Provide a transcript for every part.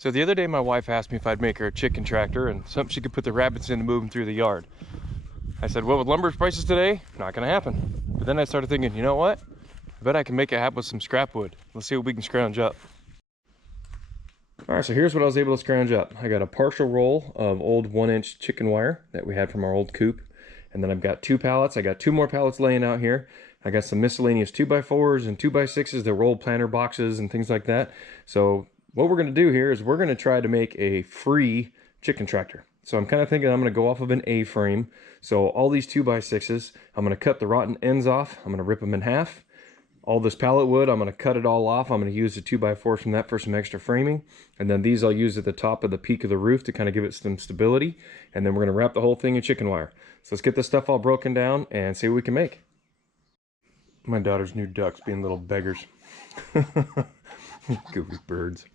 So the other day my wife asked me if I'd make her a chicken tractor and something she could put the rabbits in to move them through the yard. I said, well, with lumber prices today, not gonna happen. But then I started thinking, you know what? I bet I can make it happen with some scrap wood. Let's see what we can scrounge up. All right, so here's what I was able to scrounge up. I got a partial roll of old 1-inch chicken wire that we had from our old coop. And then I've got 2 pallets. I got 2 more pallets laying out here. I got some miscellaneous 2x4s and 2x6s, the roll planter boxes and things like that. So what we're gonna do here is we're gonna try to make a free chicken tractor. So I'm kind of thinking I'm gonna go off of an A-frame. So all these 2x6s, I'm gonna cut the rotten ends off. I'm gonna rip them in half. All this pallet wood, I'm gonna cut it all off. I'm gonna use the 2x4 from that for some extra framing. And then these I'll use at the top of the peak of the roof to kind of give it some stability. And then we're gonna wrap the whole thing in chicken wire. So let's get this stuff all broken down and see what we can make. My daughter's new ducks being little beggars. Goofy birds.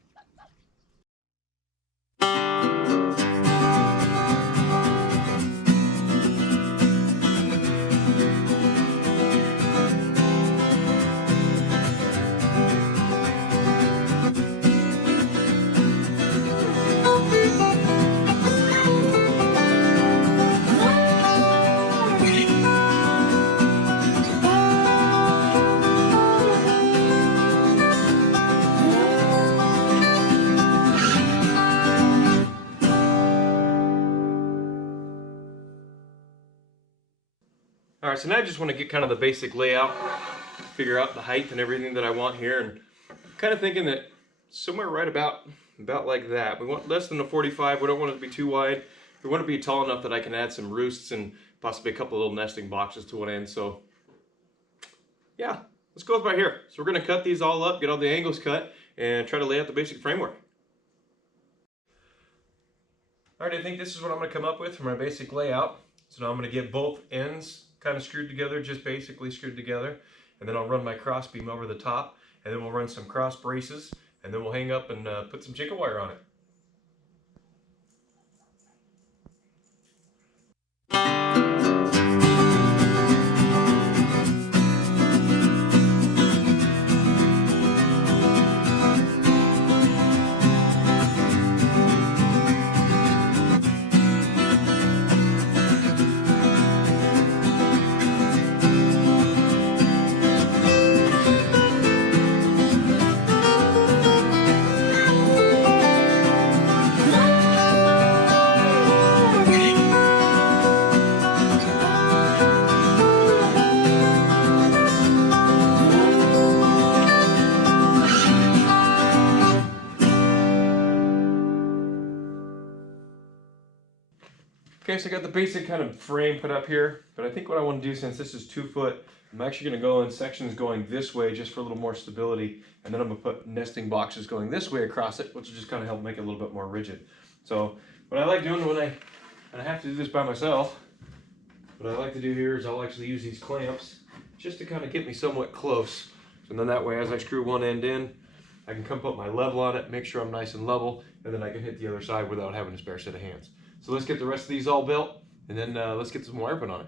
All right, so now I just want to get kind of the basic layout, figure out the height and everything that I want here, and I'm kind of thinking that somewhere right about like that. We want less than a 45. We don't want it to be too wide. We want it to be tall enough that I can add some roosts and possibly a couple of little nesting boxes to one end. So yeah, let's go with right here. So we're going to cut these all up, get all the angles cut, and try to lay out the basic framework. All right, I think this is what I'm going to come up with for my basic layout. So now I'm going to get both ends kind of screwed together, just basically screwed together, and then I'll run my cross beam over the top, and then we'll run some cross braces, and then we'll hang up and put some chicken wire on it. Okay, so I got the basic kind of frame put up here, but I think what I want to do, since this is 2 foot, I'm actually going to go in sections going this way just for a little more stability, and then I'm going to put nesting boxes going this way across it, which will just kind of help make it a little bit more rigid. So what I like doing when I have to do this by myself, what I like to do here is I'll actually use these clamps just to kind of get me somewhat close. And then that way, as I screw one end in, I can come put my level on it, make sure I'm nice and level, and then I can hit the other side without having a spare set of hands. So let's get the rest of these all built, and then let's get some wire put on it.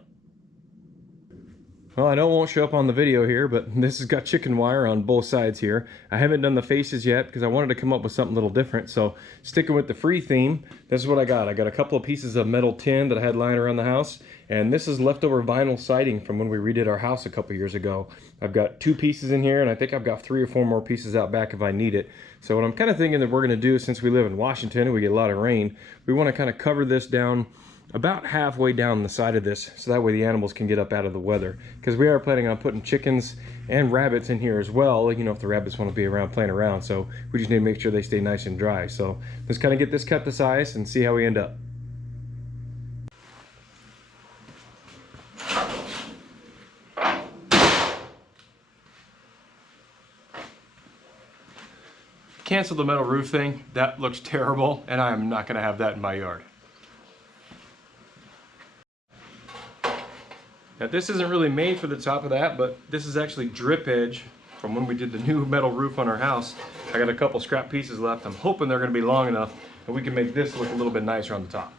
Well, I know it won't show up on the video here, but this has got chicken wire on both sides here. I haven't done the faces yet because I wanted to come up with something a little different. So sticking with the free theme, this is what I got. I got a couple of pieces of metal tin that I had lying around the house, and this is leftover vinyl siding from when we redid our house a couple years ago. I've got 2 pieces in here, and I think I've got 3 or 4 more pieces out back if I need it. So what I'm kind of thinking that we're going to do, since we live in Washington and we get a lot of rain, we want to kind of cover this down about halfway down the side of this, so that way the animals can get up out of the weather, because we are planning on putting chickens and rabbits in here as well, you know, if the rabbits want to be around playing around. So we just need to make sure they stay nice and dry. So let's kind of get this cut to size and see how we end up. Cancel the metal roof thing. That looks terrible, and I am not going to have that in my yard. Now this isn't really made for the top of that, but this is actually drip edge from when we did the new metal roof on our house. I got a couple scrap pieces left. I'm hoping they're going to be long enough and we can make this look a little bit nicer on the top.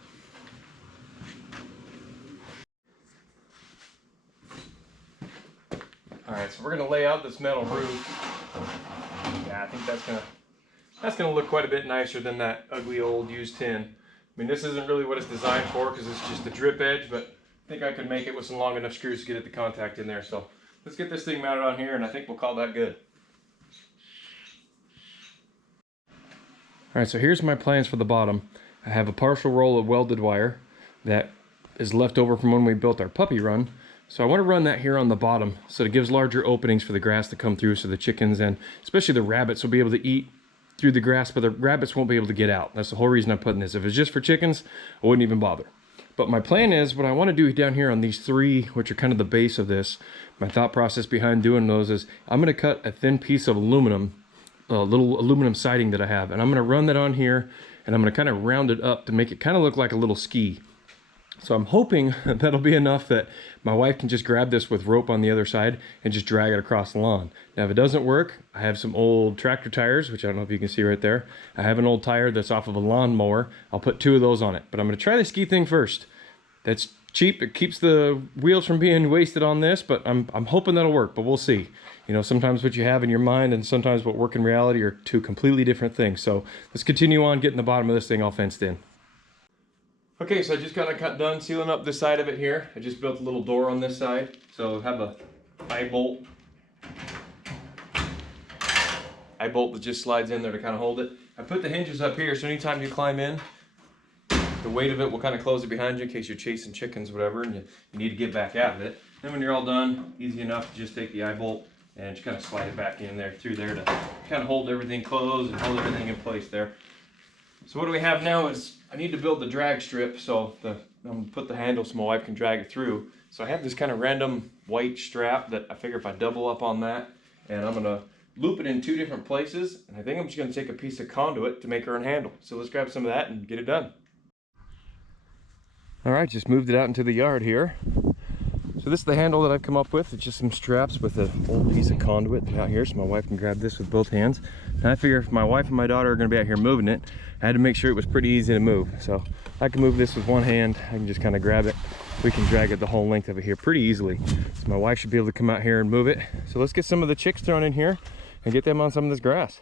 All right, so we're going to lay out this metal roof. Yeah, I think that's going to That's gonna look quite a bit nicer than that ugly old used tin. I mean, this isn't really what it's designed for because it's just a drip edge, but I think I could make it with some long enough screws to get it the contact in there. So let's get this thing mounted on here, and I think we'll call that good. All right, so here's my plans for the bottom. I have a partial roll of welded wire that is left over from when we built our puppy run. So I want to run that here on the bottom so it gives larger openings for the grass to come through, so the chickens and especially the rabbits will be able to eat through the grass, but the rabbits won't be able to get out. That's the whole reason I'm putting this. If it's just for chickens, I wouldn't even bother. But my plan is, what I want to do down here on these three, which are kind of the base of this, my thought process behind doing those is I'm going to cut a thin piece of aluminum, a little aluminum siding that I have, and I'm going to run that on here, and I'm going to kind of round it up to make it kind of look like a little ski. So I'm hoping that'll be enough that my wife can just grab this with rope on the other side and just drag it across the lawn. Now, if it doesn't work, I have some old tractor tires, which I don't know if you can see right there. I have an old tire that's off of a lawnmower. I'll put 2 of those on it, but I'm going to try the ski thing first. That's cheap. It keeps the wheels from being wasted on this, but I'm hoping that'll work, but we'll see. You know, sometimes what you have in your mind and sometimes what work in reality are 2 completely different things. So let's continue on getting the bottom of this thing all fenced in. Okay, so I just got done sealing up this side of it here. I just built a little door on this side. So I have a eye bolt that just slides in there to kind of hold it. I put the hinges up here, so anytime you climb in, the weight of it will kind of close it behind you in case you're chasing chickens or whatever, and you need to get back out of it. Then when you're all done, easy enough to just take the eye bolt and just kind of slide it back in there, through there, to kind of hold everything closed and hold everything in place there. So what do we have now is, I need to build the drag strip, so I'm going to put the handle so my wife can drag it through. So I have this kind of random white strap that I figure if I double up on that, and I'm going to loop it in 2 different places, and I think I'm just going to take a piece of conduit to make her a handle. So let's grab some of that and get it done. All right, just moved it out into the yard here. So this is the handle that I've come up with. It's just some straps with an old piece of conduit out here, so my wife can grab this with both hands. And I figure if my wife and my daughter are going to be out here moving it, I had to make sure it was pretty easy to move. So I can move this with one hand. I can just kind of grab it. We can drag it the whole length of it here pretty easily. So my wife should be able to come out here and move it. So let's get some of the chicks thrown in here and get them on some of this grass.